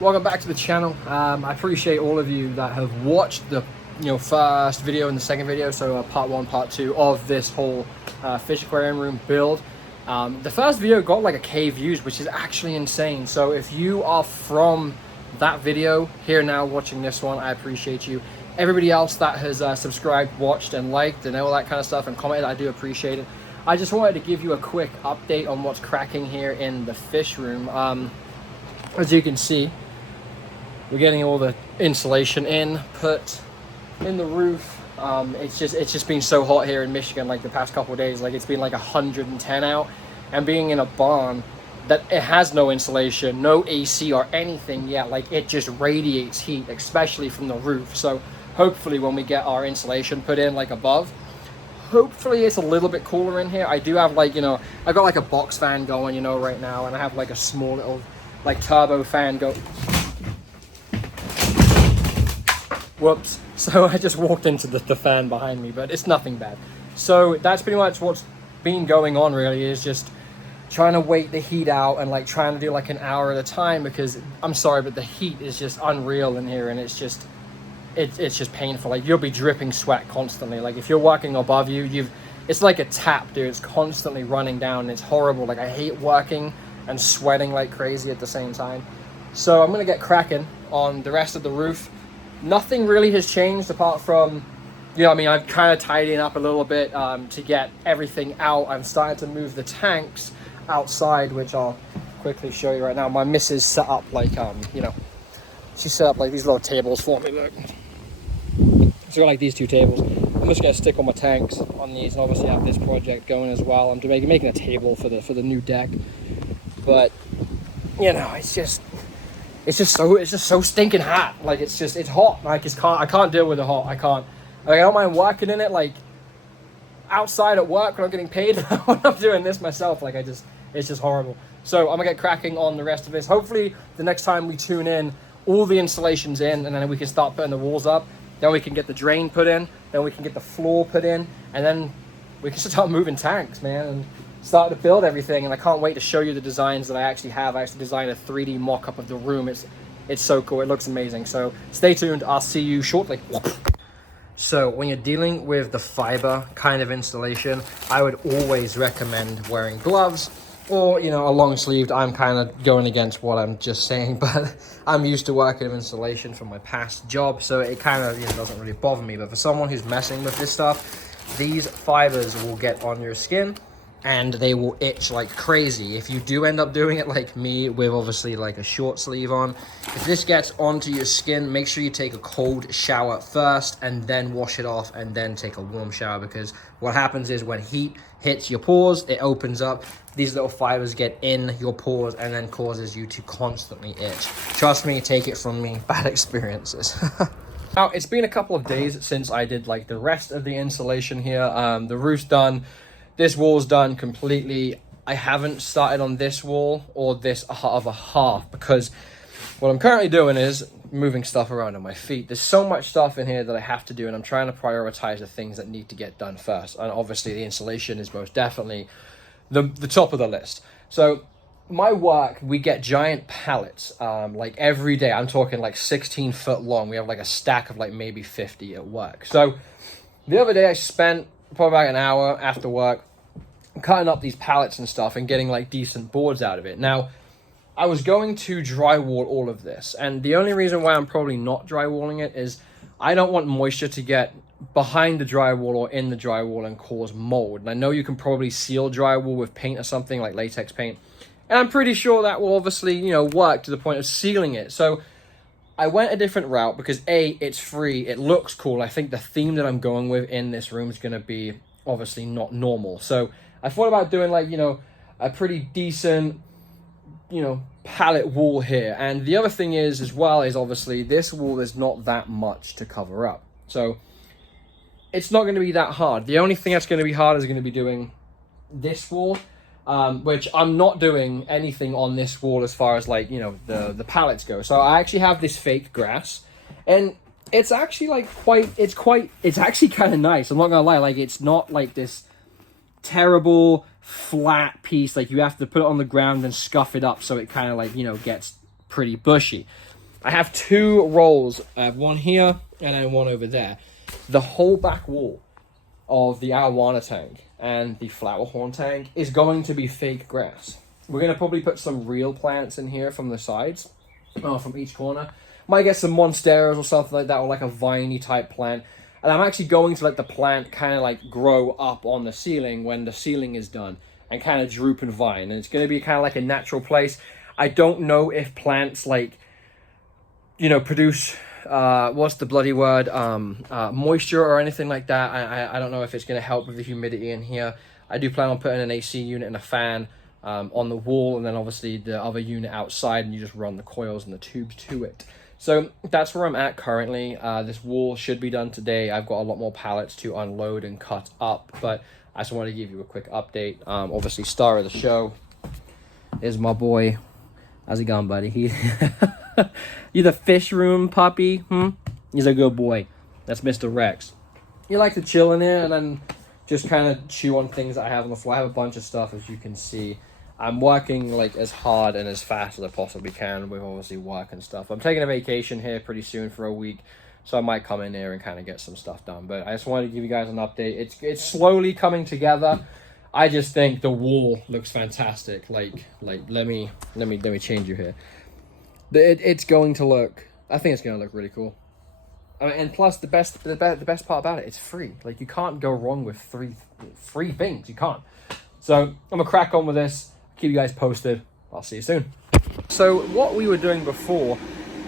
Welcome back to the channel. I appreciate all of you that have watched the first video and the second video, so part one, part two of this whole fish aquarium room build. The first video got like a K views, which is actually insane. So if you are from that video here now watching this one, I appreciate you. Everybody else that has subscribed, watched, and liked, and all that kind of stuff, and commented, I do appreciate it. I just wanted to give you a quick update on what's cracking here in the fish room. As you can see, we're getting all the insulation put in the roof. It's just been so hot here in Michigan, like the past couple of days. Like it's been like 110 out, and being in a barn that it has no insulation, no AC or anything yet, like it just radiates heat, especially from the roof. So hopefully when we get our insulation put in like above, hopefully it's a little bit cooler in here. I do have like, I've got like a box fan going, right now, and I have like a small little like turbo fan go. Whoops. So I just walked into the fan behind me, but it's nothing bad. So that's pretty much what's been going on, really, is just trying to wait the heat out and like trying to do like an hour at a time, because I'm sorry, but the heat is just unreal in here, and it's just painful. Like you'll be dripping sweat constantly. Like if you're working above you, it's like a tap, dude. It's constantly running down, and it's horrible. Like I hate working and sweating like crazy at the same time. So I'm gonna get cracking on the rest of the roof. Nothing really has changed apart from, I'm kind of tidying up a little bit to get everything out. I'm starting to move the tanks outside, which I'll quickly show you right now. My missus set up like, she set up like these little tables for me, look. She's got like these two tables. I'm just going to stick all my tanks on these, and obviously have this project going as well. I'm making a table for the new deck. But, it's just so stinking hot. Like it's hot. Like I can't deal with the hot. I don't mind working in it like outside at work when I'm getting paid. When I'm doing this myself, like it's just horrible. So I'm gonna get cracking on the rest of this. Hopefully the next time we tune in, all the installation's in, and then we can start putting the walls up. Then we can get the drain put in. Then we can get the floor put in, and then we can start moving tanks, man, and start to build everything. And I can't wait to show you the designs that I actually have. I actually designed a 3D mock-up of the room. It's so cool. It looks amazing. So stay tuned. I'll see you shortly. So when you're dealing with the fiber kind of installation, I would always recommend wearing gloves or, a long sleeved. I'm kind of going against what I'm just saying, but I'm used to working with installation from my past job. So it kind of doesn't really bother me. But for someone who's messing with this stuff, these fibers will get on your skin and they will itch like crazy. If you do end up doing it like me, with obviously like a short sleeve on, if this gets onto your skin, make sure you take a cold shower first and then wash it off and then take a warm shower, because what happens is when heat hits your pores, it opens up, these little fibers get in your pores and then causes you to constantly itch. Trust me, take it from me, bad experiences. Now, it's been a couple of days since I did like the rest of the insulation here. The roof's done. This wall's done completely. I haven't started on this wall or this other half, because what I'm currently doing is moving stuff around on my feet. There's so much stuff in here that I have to do, and I'm trying to prioritize the things that need to get done first. And obviously the insulation is most definitely the top of the list. So my work, we get giant pallets like every day. I'm talking like 16 foot long. We have like a stack of like maybe 50 at work. So the other day I spent probably about an hour after work cutting up these pallets and stuff and getting like decent boards out of it. Now, I was going to drywall all of this, and the only reason why I'm probably not drywalling it is I don't want moisture to get behind the drywall or in the drywall and cause mold. And I know you can probably seal drywall with paint or something like latex paint, and I'm pretty sure that will obviously, work to the point of sealing it. So I went a different route because A, it's free, it looks cool. I think the theme that I'm going with in this room is going to be obviously not normal. So I thought about doing like, a pretty decent, pallet wall here. And the other thing is as well is obviously this wall is not that much to cover up. So it's not going to be that hard. The only thing that's going to be hard is going to be doing this wall, which I'm not doing anything on this wall as far as like, the pallets go. So I actually have this fake grass, and it's actually like it's actually kind of nice. I'm not gonna lie. Like it's not like this terrible flat piece. Like you have to put it on the ground and scuff it up so it kind of like, gets pretty bushy. I have 2 rolls. I have one here and then one over there. The whole back wall of the arowana tank and the flower horn tank is going to be fake grass. We're going to probably put some real plants in here from the sides, from each corner. Might get some monsteras or something like that, or like a viney type plant. And I'm actually going to let the plant kind of like grow up on the ceiling when the ceiling is done and kind of droop and vine. And it's going to be kind of like a natural place. I don't know if plants like, you know, produce, what's the bloody word, moisture or anything like that. I don't know if it's going to help with the humidity in here. I do plan on putting an AC unit and a fan on the wall, and then obviously the other unit outside, and you just run the coils and the tubes to it. So that's where I'm at currently. This wall should be done today. I've got a lot more pallets to unload and cut up, but I just wanted to give you a quick update. Obviously, star of the show is my boy. How's it going, buddy? You the fish room puppy? He's a good boy. That's Mr. Rex. You like to chill in there and then just kind of chew on things that I have on the floor. I have a bunch of stuff, as you can see. I'm working like as hard and as fast as I possibly can with obviously work and stuff. I'm taking a vacation here pretty soon for a week, so I might come in there and kind of get some stuff done. But I just wanted to give you guys an update. It's slowly coming together. I just think the wall looks fantastic. Like let me change you here. It's going to look. I think it's going to look really cool. I mean, and plus the best part about it, it's free. Like you can't go wrong with free things. You can't. So I'm gonna crack on with this. Keep you guys posted. I'll see you soon. So what we were doing before,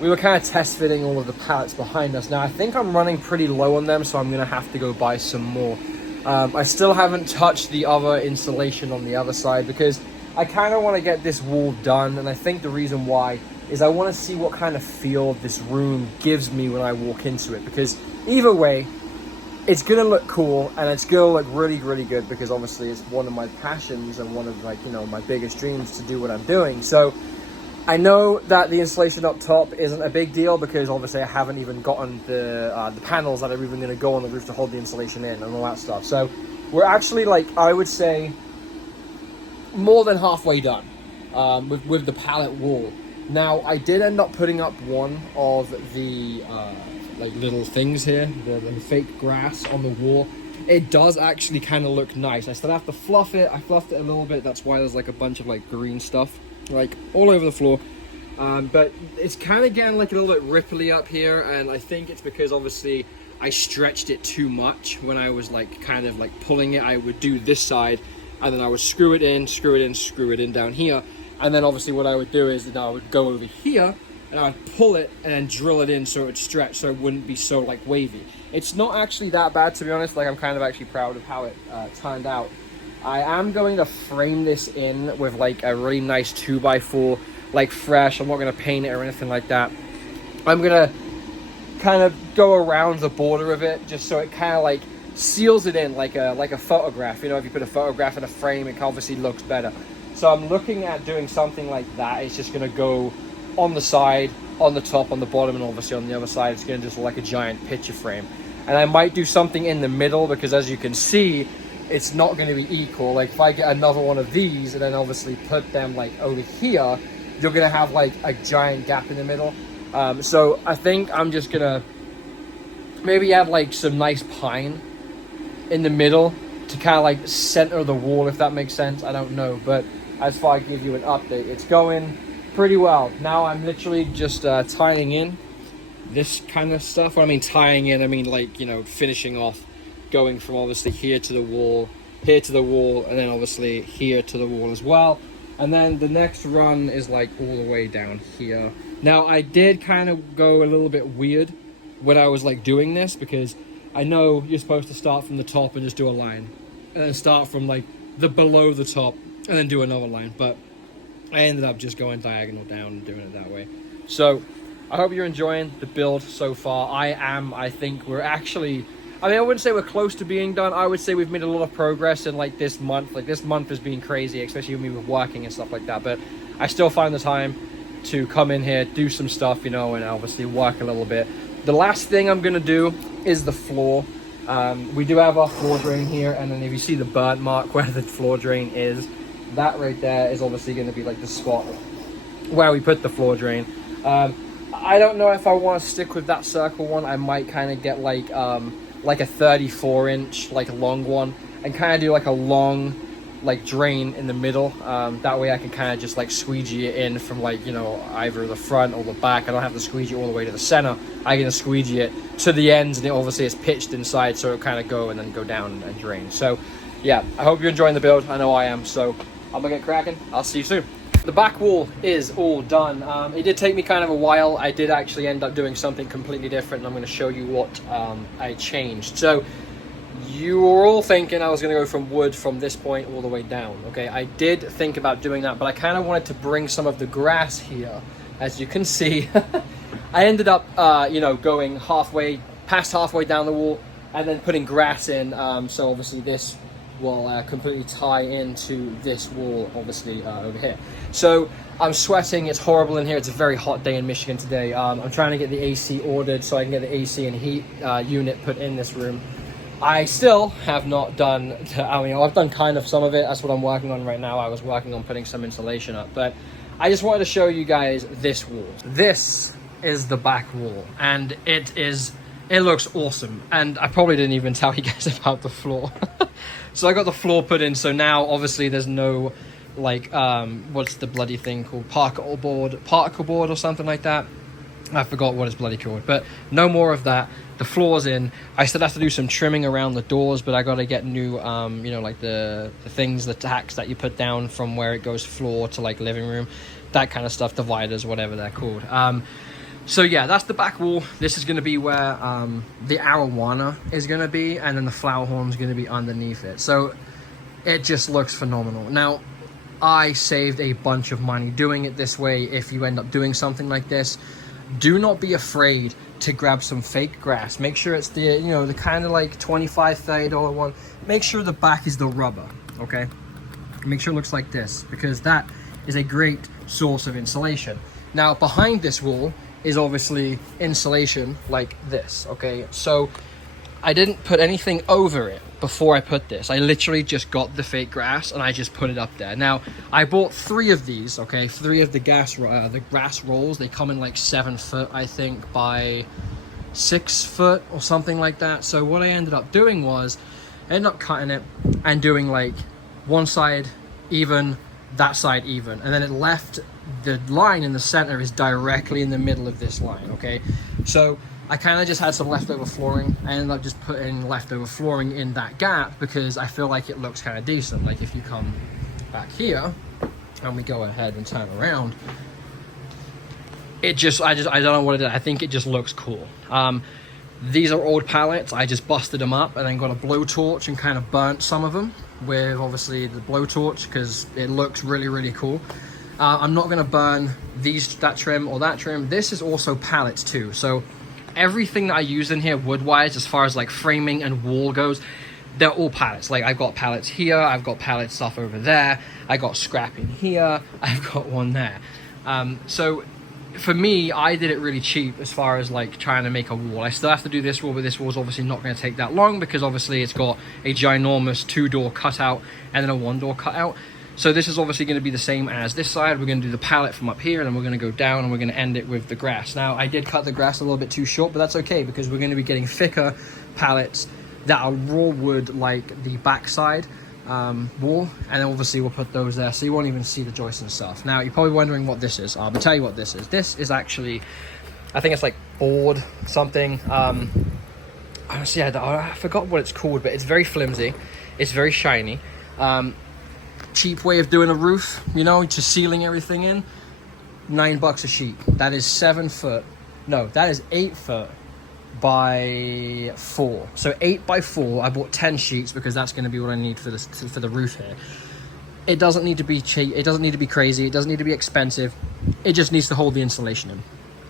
we were kind of test fitting all of the pallets behind us. Now I think I'm running pretty low on them, so I'm gonna have to go buy some more. I still haven't touched the other insulation on the other side because I kind of want to get this wall done, and I think the reason why is I want to see what kind of feel this room gives me when I walk into it, because either way, it's going to look cool and it's going to look really, really good, because obviously it's one of my passions and one of, like, you know, my biggest dreams to do what I'm doing. So I know that the insulation up top isn't a big deal because obviously I haven't even gotten the panels that are even going to go on the roof to hold the insulation in and all that stuff. So we're actually, like, I would say more than halfway done with the pallet wall. Now I did end up putting up one of the like little things here, the fake grass on the wall. It does actually kind of look nice. I still have to fluff it. I fluffed it a little bit. That's why there's like a bunch of like green stuff like all over the floor. But it's kind of getting like a little bit ripply up here, and I think it's because obviously I stretched it too much when I was like kind of like pulling it. I would do this side, and then I would screw it in down here. And then obviously what I would do is that I would go over here and I would pull it and then drill it in so it would stretch, so it wouldn't be so like wavy. It's not actually that bad, to be honest. Like, I'm kind of actually proud of how it turned out. I am going to frame this in with like a really nice 2x4, like fresh. I'm not going to paint it or anything like that. I'm going to kind of go around the border of it just so it kind of like seals it in like a photograph. You know, if you put a photograph in a frame, it obviously looks better. So I'm looking at doing something like that. It's just going to go on the side, on the top, on the bottom, and obviously on the other side, it's going to just look like a giant picture frame. And I might do something in the middle because, as you can see, it's not going to be equal. Like, if I get another one of these and then obviously put them like over here, you're going to have like a giant gap in the middle. So I think I'm just going to maybe add like some nice pine in the middle to kind of like center the wall, if that makes sense. I don't know, but as far as I give you an update, it's going pretty well. Now I'm literally just tying in this kind of stuff. When I mean tying in, I mean like, you know, finishing off, going from obviously here to the wall, here to the wall, and then obviously here to the wall as well. And then the next run is like all the way down here. Now I did kind of go a little bit weird when I was like doing this, because I know you're supposed to start from the top and just do a line, and then start from like the below the top and then do another line, but I ended up just going diagonal down and doing it that way. So I hope you're enjoying the build so far. I think we're actually, I mean, I wouldn't say we're close to being done. I would say we've made a lot of progress in like this month. Like, this month has been crazy, especially with me with working and stuff like that, but I still find the time to come in here, do some stuff, you know, and obviously work a little bit. The last thing I'm gonna do is the floor. We do have our floor drain here, and then if you see the burnt mark where the floor drain is, that right there is obviously going to be like the spot where we put the floor drain. I I don't know if I want to stick with that circle one. I might kind of get like a 34-inch like long one, and kind of do like a long like drain in the middle. That way I can kind of just like squeegee it in from like, you know, either the front or the back. I don't have to squeegee all the way to the center. I can squeegee it to the ends, and obviously it's pitched inside, so it'll kind of go and then go down and drain. So yeah, I hope you're enjoying the build. I know I am, so I'm gonna get cracking. I'll see you soon. The back wall is all done. It did take me kind of a while. I did actually end up doing something completely different, and I'm going to show you what I changed. So you were all thinking I was going to go from wood from this point all the way down. Okay, I did think about doing that, but I kind of wanted to bring some of the grass here. As you can see, I ended up you know, going past halfway down the wall, and then putting grass in. So obviously this will completely tie into this wall, obviously over here. So I'm sweating, it's horrible in here. It's a very hot day in Michigan today. I'm trying to get the AC ordered so I can get the AC and heat unit put in this room. I still have not done, I mean, I've done kind of some of it. That's what I'm working on right now. I was working on putting some insulation up, but I just wanted to show you guys this wall. This is the back wall, and it looks awesome. And I probably didn't even tell you guys about the floor. So I got the floor put in, so now obviously there's no like what's the bloody thing called, particle board or something like that. I forgot what it's bloody called, but no more of that. The floor's in. I still have to do some trimming around the doors, but I got to get new you know, like the things, the tacks that you put down from where it goes floor to like living room, that kind of stuff, dividers, whatever they're called. So yeah, that's the back wall. This is going to be where the arowana is going to be, and then the flower horn is going to be underneath it. So it just looks phenomenal. Now, I saved a bunch of money doing it this way. If you end up doing something like this, do not be afraid to grab some fake grass. Make sure it's the, you know, the kind of like $25, $30 one. Make sure the back is the rubber, okay? Make sure it looks like this, because that is a great source of insulation. Now, behind this wall is obviously insulation like this, okay? So I didn't put anything over it before I put this. I literally just got the fake grass and I just put it up there. Now, I bought 3 of these, okay? 3 of the grass rolls. They come in like 7 foot, I think, by 6 foot or something like that. So what I ended up doing was, I ended up cutting it and doing like one side even, that side even, and then it left the line in the center is directly in the middle of this line, okay? So I kind of just had some leftover flooring. I ended up just putting leftover flooring in that gap because I feel like it looks kind of decent. Like if you come back here and we go ahead and turn around, it just, I don't know what it is. I think it just looks cool. These are old pallets. I just busted them up and then got a blowtorch and kind of burnt some of them with obviously the blowtorch because it looks really, really cool. I'm not going to burn that trim or that trim. This is also pallets too. So everything that I use in here wood-wise, as far as like framing and wall goes, they're all pallets. Like I've got pallets here, I've got pallet stuff over there, I got scrap in here, I've got one there. So for me, I did it really cheap as far as like trying to make a wall. I still have to do this wall, but this wall's obviously not going to take that long because obviously it's got a ginormous 2-door cutout and then a 1-door cutout. So this is obviously going to be the same as this side. We're going to do the pallet from up here, and then we're going to go down and we're going to end it with the grass. Now, I did cut the grass a little bit too short, but that's okay because we're going to be getting thicker pallets that are raw wood like the backside wall, and then obviously we'll put those there so you won't even see the joists and stuff. Now, you're probably wondering what this is. I'll tell you what this is. This is actually, I think it's like board something. Honestly, I forgot what it's called, but it's very flimsy. It's very shiny. Cheap way of doing a roof, you know, just sealing everything in. $9 a sheet. That is 7 foot. No, that is 8 foot by 4. So 8 by 4. I bought 10 sheets because that's going to be what I need for this, for the roof here. It doesn't need to be cheap. It doesn't need to be crazy. It doesn't need to be expensive. It just needs to hold the insulation in.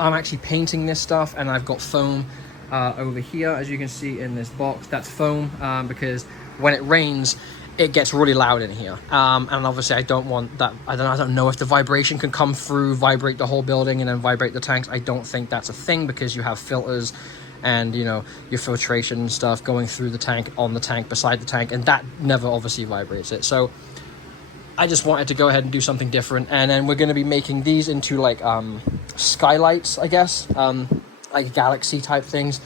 I'm actually painting this stuff, and I've got foam over here, as you can see in this box. That's foam because when it rains, it gets really loud in here, and obviously I don't want that. I don't know if the vibration can come through, vibrate the whole building, and then vibrate the tanks. I don't think that's a thing because you have filters and, you know, your filtration and stuff going through the tank, on the tank, beside the tank, and that never obviously vibrates it. So I just wanted to go ahead and do something different. And then we're going to be making these into like skylights, I guess, like galaxy type things.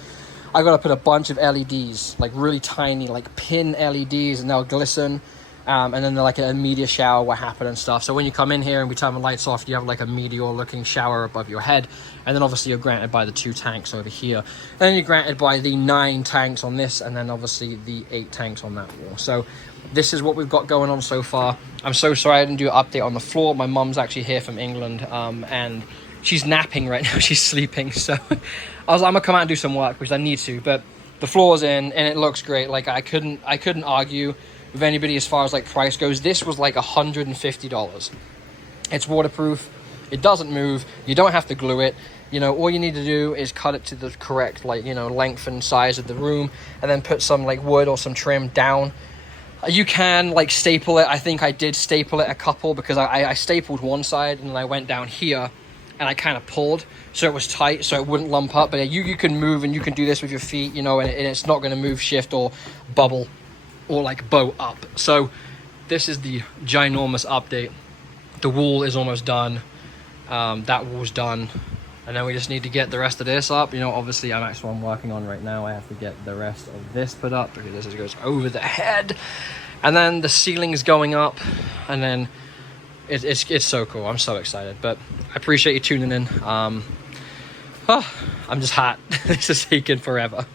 I got to put a bunch of LEDs, like really tiny, like pin LEDs, and they'll glisten. And then they're like a meteor shower will happen and stuff. So when you come in here and we turn the lights off, you have like a meteor looking shower above your head. And then obviously you're granted by the 2 tanks over here. And then you're granted by the 9 tanks on this, and then obviously the 8 tanks on that wall. So this is what we've got going on so far. I'm so sorry I didn't do an update on the floor. My mum's actually here from England, and she's napping right now. She's sleeping. So I was like, I'm gonna come out and do some work because I need to. But the floor's in and it looks great. Like I couldn't argue with anybody as far as like price goes. This was like $150. It's waterproof, it doesn't move, you don't have to glue it. You know, all you need to do is cut it to the correct, like, you know, length and size of the room, and then put some like wood or some trim down. You can like staple it. I think I did staple it a couple because I stapled one side and then I went down here and I kind of pulled so it was tight so it wouldn't lump up. But yeah, you can move and you can do this with your feet, you know, and it's not going to move, shift, or bubble or like bow up. So this is the ginormous update. The wall is almost done. That wall's done, and then we just need to get the rest of this up. You know, obviously that's what I'm working on right now. I have to get the rest of this put up because this goes over the head, and then the ceiling is going up, and then it's so cool. I'm so excited. But I appreciate you tuning in. I'm just hot. This is taking forever.